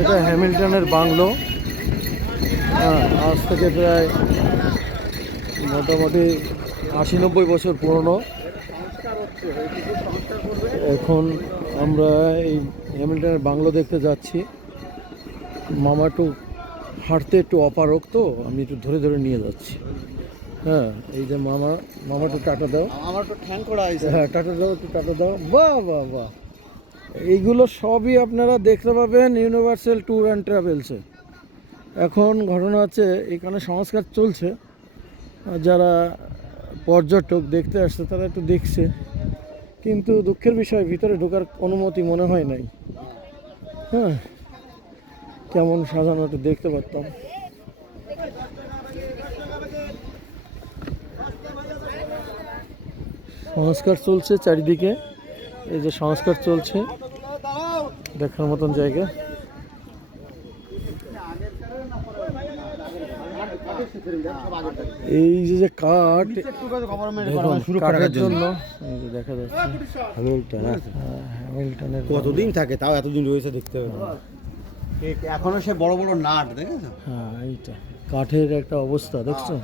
এটা হ্যামিল্টনের বাংলো। আজ থেকে প্রায় মোটামুটি 80-90 বছর পুরনো। এখন আমরা এই হ্যামিল্টনের বাংলো দেখতে যাচ্ছি। মামা একটু হাঁটতে একটু অপারক, তো আমি একটু ধরে ধরে নিয়ে যাচ্ছি। হ্যাঁ, এই যে মামা একটু টাটা দাও। আমার তো ঠ্যাং করা হয়েছে। হ্যাঁ, টাটা দাও, একটু টাটা দাও। বাহ বাহ বাহ, এইগুলো সবই আপনারা দেখতে পাবেন ইউনিভার্সাল ট্যুর অ্যান্ড ট্রাভেলসে। এখন ঘটনা হচ্ছে এখানে সংস্কার চলছে। যারা পর্যটক দেখতে আসছে তারা একটু দেখছে, কিন্তু দুঃখের বিষয় ভিতরে ঢোকার অনুমতি মনে হয় নাই। হ্যাঁ, কেমন সাজানো একটু দেখতে পারতাম। সংস্কার চলছে চারিদিকে, এই যে সংস্কার চলছে, দেখার মতন জায়গা। এই যে কাঠ, কাঠের জন্য এই যে দেখা যাচ্ছে হ্যামিল্টন, হ্যামিল্টনের কতদিন থাকে তাও এতদিন রয়েছে দেখতে হবে। এখনো সে বড় বড় নাট দেখেছো? হ্যাঁ, এইটা কাঠের একটা অবস্থা দেখছো।